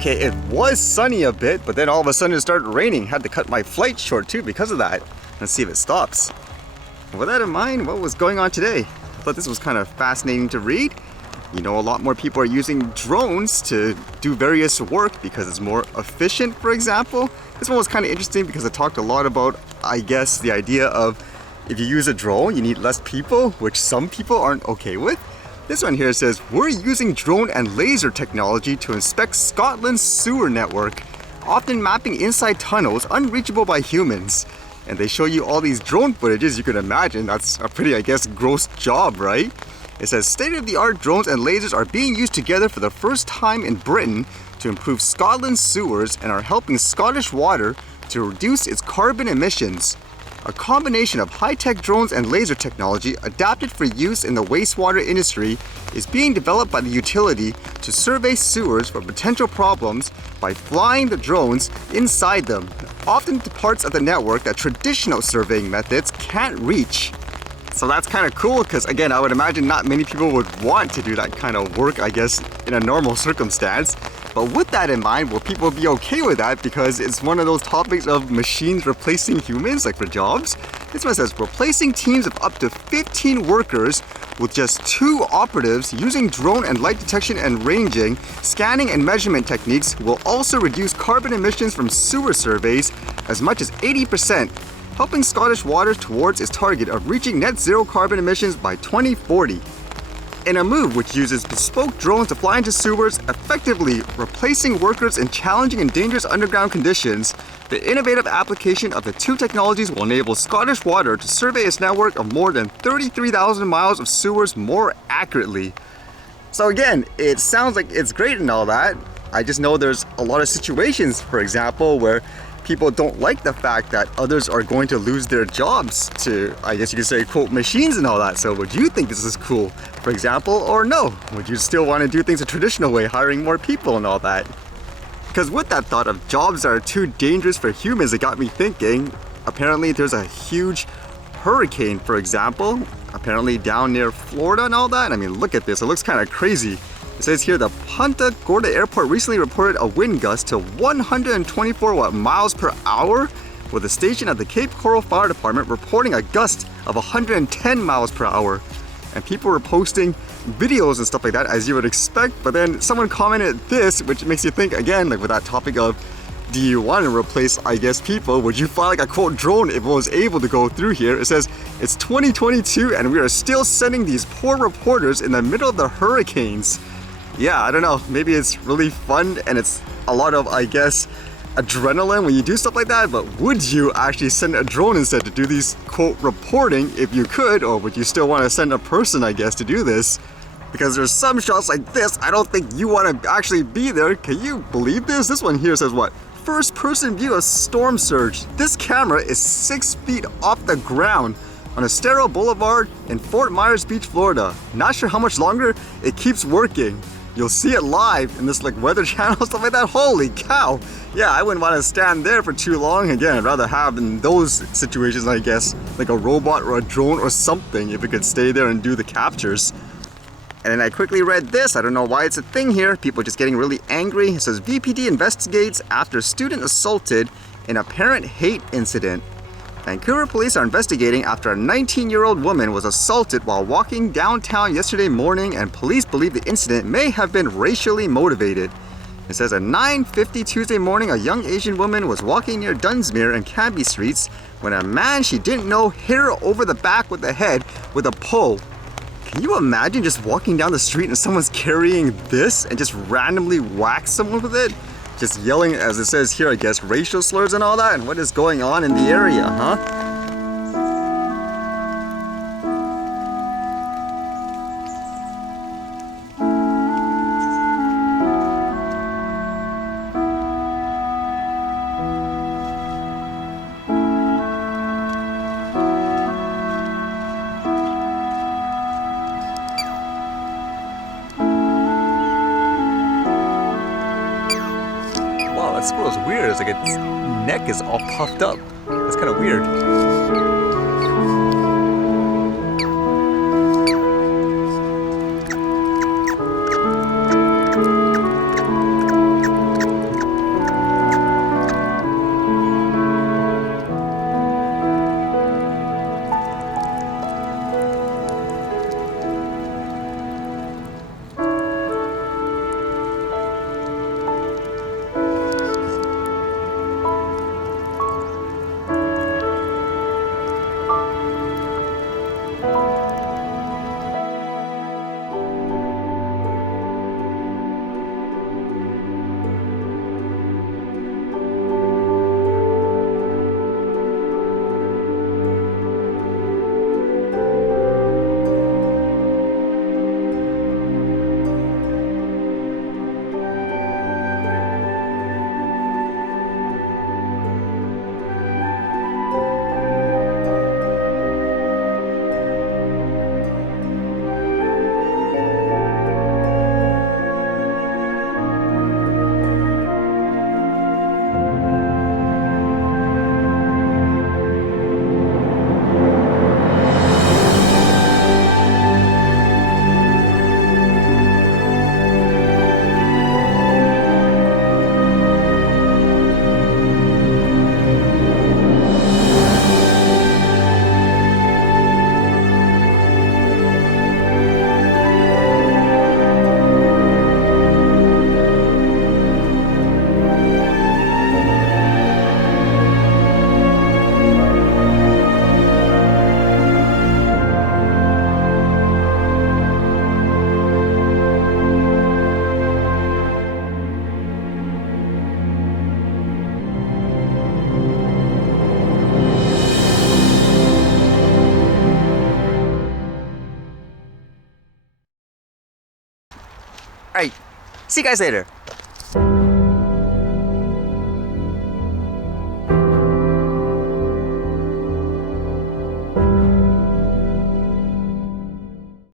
Okay, it was sunny a bit, but then all of a sudden it started raining. Had to cut my flight short too because of that. Let's see if it stops. With that in mind, what was going on today? I thought this was kind of fascinating to read. You know, a lot more people are using drones to do various work because it's more efficient, for example. This one was kind of interesting because it talked a lot about, I guess, the idea of if you use a drone, you need less people, which some people aren't okay with. This one here says, we're using drone and laser technology to inspect Scotland's sewer network, often mapping inside tunnels unreachable by humans. And they show you all these drone footages. You can imagine that's a pretty, I guess, gross job, right? It says state-of-the-art drones and lasers are being used together for the first time in Britain to improve Scotland's sewers and are helping Scottish Water to reduce its carbon emissions. A combination of high-tech drones and laser technology adapted for use in the wastewater industry is being developed by the utility to survey sewers for potential problems by flying the drones inside them, often to parts of the network that traditional surveying methods can't reach. So that's kind of cool because, again, I would imagine not many people would want to do that kind of work, I guess, in a normal circumstance. But with that in mind, will people be okay with that because it's one of those topics of machines replacing humans, like for jobs? This one says, replacing teams of up to 15 workers with just 2 operatives using drone and light detection and ranging, scanning and measurement techniques will also reduce carbon emissions from sewer surveys as much as 80%, helping Scottish Water towards its target of reaching net zero carbon emissions by 2040. In a move which uses bespoke drones to fly into sewers, effectively replacing workers in challenging and dangerous underground conditions, the innovative application of the 2 technologies will enable Scottish Water to survey its network of more than 33,000 miles of sewers more accurately. So again, it sounds like it's great and all that. I just know there's a lot of situations, for example, where people don't like the fact that others are going to lose their jobs to, I guess you could say, quote, machines and all that. So would you think this is cool, for example, or no? Would you still want to do things a traditional way, hiring more people and all that? Because with that thought of jobs that are too dangerous for humans, it got me thinking, apparently there's a huge hurricane, for example, apparently down near Florida and all that. I mean, look at this, it looks kind of crazy. It says here the Punta Gorda Airport recently reported a wind gust to 124 miles per hour, with a station at the Cape Coral Fire Department reporting a gust of 110 miles per hour. And people were posting videos and stuff like that, as you would expect, but then someone commented this, which makes you think, again, like with that topic of, do you want to replace, I guess, people? Would you fly like a quote drone if it was able to go through here? It says, it's 2022 and we are still sending these poor reporters in the middle of the hurricanes. Yeah, I don't know, maybe it's really fun and it's a lot of, I guess, adrenaline when you do stuff like that, but would you actually send a drone instead to do these, quote, reporting if you could, or would you still want to send a person, I guess, to do this? Because there's some shots like this, I don't think you want to actually be there. Can you believe this? This one here says what? First person view of storm surge. This camera is 6 feet off the ground on Estero Boulevard in Fort Myers Beach, Florida. Not sure how much longer it keeps working. You'll see it live in this like weather channel, stuff like that. Holy cow. Yeah, I wouldn't want to stand there for too long. Again, I'd rather have in those situations, I guess, like a robot or a drone or something if it could stay there and do the captures. And then I quickly read this. I don't know why it's a thing here. People just getting really angry. It says VPD investigates after student assaulted in apparent hate incident. Vancouver police are investigating after a 19-year-old woman was assaulted while walking downtown yesterday morning, and police believe the incident may have been racially motivated. It says at 9:50 Tuesday morning, a young Asian woman was walking near Dunsmuir and Canby Streets when a man she didn't know hit her over the back with the head with a pole. Can you imagine just walking down the street and someone's carrying this and just randomly whack someone with it? Just yelling, as it says here, I guess, racial slurs and all that? And what is going on in the area, huh? That squirrel's weird. It's like its neck is all puffed up. That's kind of weird. Alright, see you guys later.